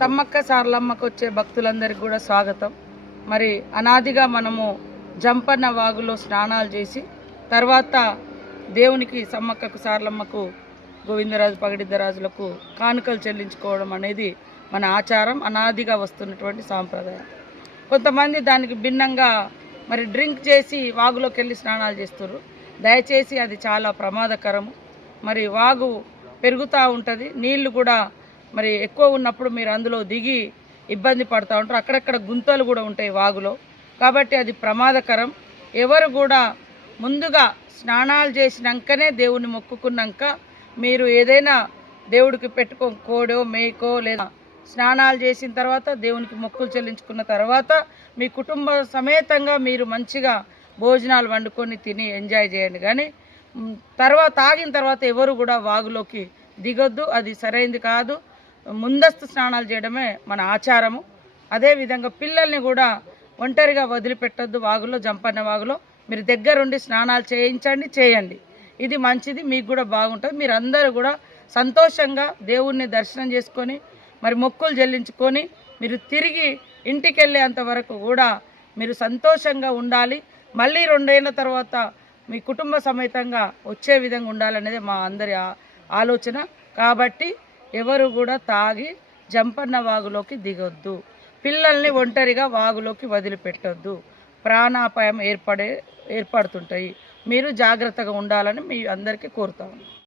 సమ్మక్క సారలమ్మకు వచ్చే భక్తులందరికీ కూడా స్వాగతం. మరి అనాదిగా మనము జంపన్న వాగులో స్నానాలు చేసి తర్వాత దేవునికి సమ్మక్కకు సారలమ్మకు గోవిందరాజు పగడిద్దరాజులకు కానుకలు చెల్లించుకోవడం అనేది మన ఆచారం, అనాదిగా వస్తున్నటువంటి సాంప్రదాయం. కొంతమంది దానికి భిన్నంగా మరి డ్రింక్ చేసి వాగులోకి వెళ్ళి స్నానాలు చేస్తారు. దయచేసి అది చాలా ప్రమాదకరము. మరి వాగు పెరుగుతూ ఉంటుంది, నీళ్లు కూడా మరి ఎక్కువ ఉన్నప్పుడు మీరు అందులో దిగి ఇబ్బంది పడుతూ ఉంటారు. అక్కడక్కడ గుంతలు కూడా ఉంటాయి వాగులో, కాబట్టి అది ప్రమాదకరం. ఎవరు కూడా ముందుగా స్నానాలు చేసినాకనే దేవుని మొక్కుకున్నాక మీరు ఏదైనా దేవుడికి పెట్టుకో, కోడో మేకో లేదా స్నానాలు చేసిన తర్వాత దేవునికి మొక్కులు చెల్లించుకున్న తర్వాత మీ కుటుంబ సమేతంగా మీరు మంచిగా భోజనాలు వండుకొని తిని ఎంజాయ్ చేయండి. కానీ తాగిన తర్వాత ఎవరు కూడా వాగులోకి దిగొద్దు, అది సరైనది కాదు. ముందస్తు స్నానాలు చేయడమే మన ఆచారము. అదేవిధంగా పిల్లల్ని కూడా ఒంటరిగా వదిలిపెట్టొద్దు. వాగులో, జంపన్న వాగులో మీరు దగ్గరుండి స్నానాలు చేయండి. ఇది మంచిది, మీకు కూడా బాగుంటుంది. మీరు అందరూ కూడా సంతోషంగా దేవుణ్ణి దర్శనం చేసుకొని మరి మొక్కులు చెల్లించుకొని మీరు తిరిగి ఇంటికి వెళ్ళేంత వరకు కూడా మీరు సంతోషంగా ఉండాలి. మళ్ళీ 2 ఏళ్ళ తర్వాత మీ కుటుంబ సమేతంగా వచ్చే విధంగా ఉండాలనేది మా అందరి ఆలోచన. కాబట్టి ఎవరు కూడా తాగి జంపన్న వాగులోకి దిగొద్దు, పిల్లల్ని ఒంటరిగా వాగులోకి వదిలిపెట్టొద్దు. ప్రాణాపాయం ఏర్పడుతుంటాయి. మీరు జాగ్రత్తగా ఉండాలని మీ అందరికీ కోరుతాము.